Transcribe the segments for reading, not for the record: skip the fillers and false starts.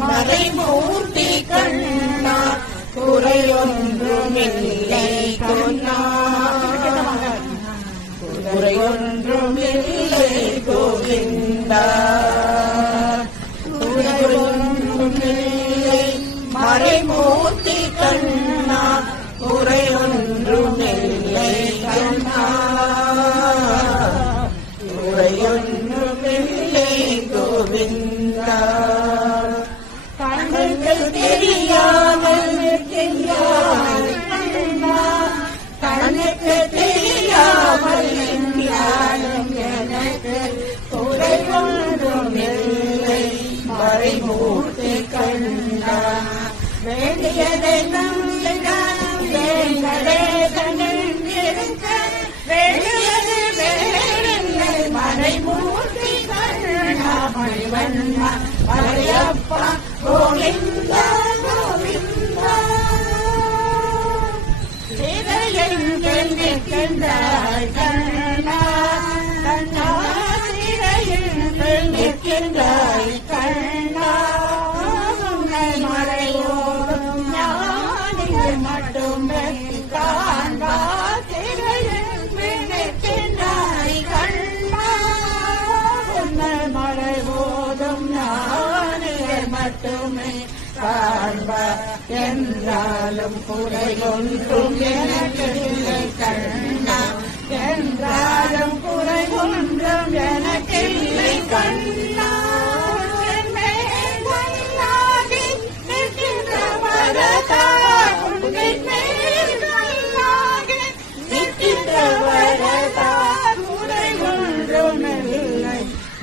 மறைமூர்த்தி கண்ணா குறையொன்றுமில்லை கண்ணா குறையொன்றுமில்லை கோவிந்தா குறையொன்றுமில்லை மறைமூர்த்தி கண்ணா குறையொன்றுமில்லை கண்ணா குறையொன்றுமில்லை கோவிந்தா கண்கள் தெரியாமல் நிற்கின்றாய் கண்ணா கண்ணுக்கு தெரியாமல் நின்றாலும் எனக்கு குறை ஒன்றுமில்லை மறைமூர்த்தி கண்ணா வேண்டியதை நம்பினான் வேண்டடே கண்டிருக்க வேண்டியது வேறில்லை மறைமூர்த்தி கண்ணா மணிவண்ணா மலையப்பா கோவிந்தா கோவிந்தா சிறையில் நிற்கின்றாய் கண்ணா கண்ணா சிறையில் நிற்கின்றாய் கண்ணா உன்னை மறையோடும் ஞானிகள் மட்டுமே காண்பா சிறையில் நிற்கின்றாய் கண்ணா உன்னை மறைவோடும் ஞானிகள் மட்டுமே காண்பா என்றாலும் குறை ஒன்றும் எனக்கு இல்லை கண்ணா என்றாலும் குறை ஒன்றும் எனக்கு இல்லை கண்ணா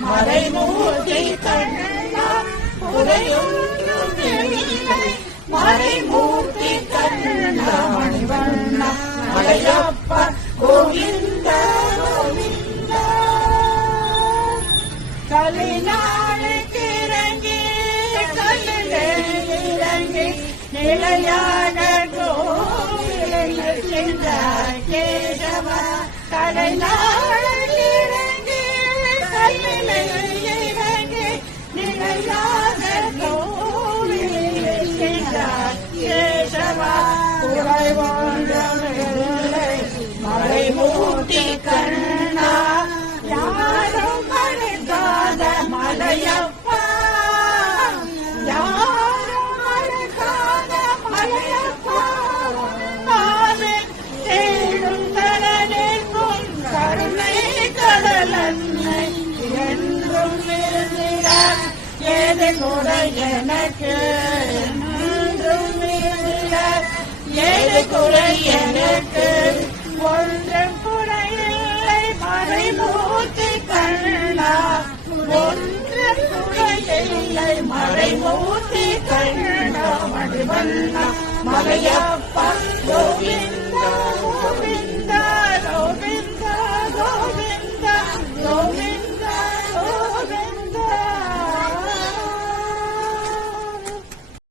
மறைமூர்த்தி கண்ணா குறையொன்றும் இல்லை மறைமூர்த்தி கண்ணா மணிவண்ணா மலையப்பா கோவிந்தா கோவிந்தா கலிநாளுக்கு இறங்கி கல்லிலே இறங்கி நிலையான கோவிலில் சென்றாய் கேசவா கலைநாளுக்கு இறங்கி கல்லிலே இறங்கி நிலையான கோவிலில் சென்றாய் கேசவா குறை ஒன்றுமில்லை மறைமூர்த்தி கண்ணா யாரும் மறைக்காத மலையப்பா யாரும் மறைக்காத மலையப்பா நாவின் தேடும் கடலிற்கும் கருணை கடலன்னை என்றும் இருக்கிறார் ஏது குறை எனக்கு என்றும் இருக்கிறார் ஏது குறை எனக்கு ஒன்றும் குறையில்லை மறைமூர்த்தி கண்ணா ஒன்றும் குறையில்லை மறைமூர்த்தி கண்ணா மணிவண்ணா மலையப்பா கோவிந்தா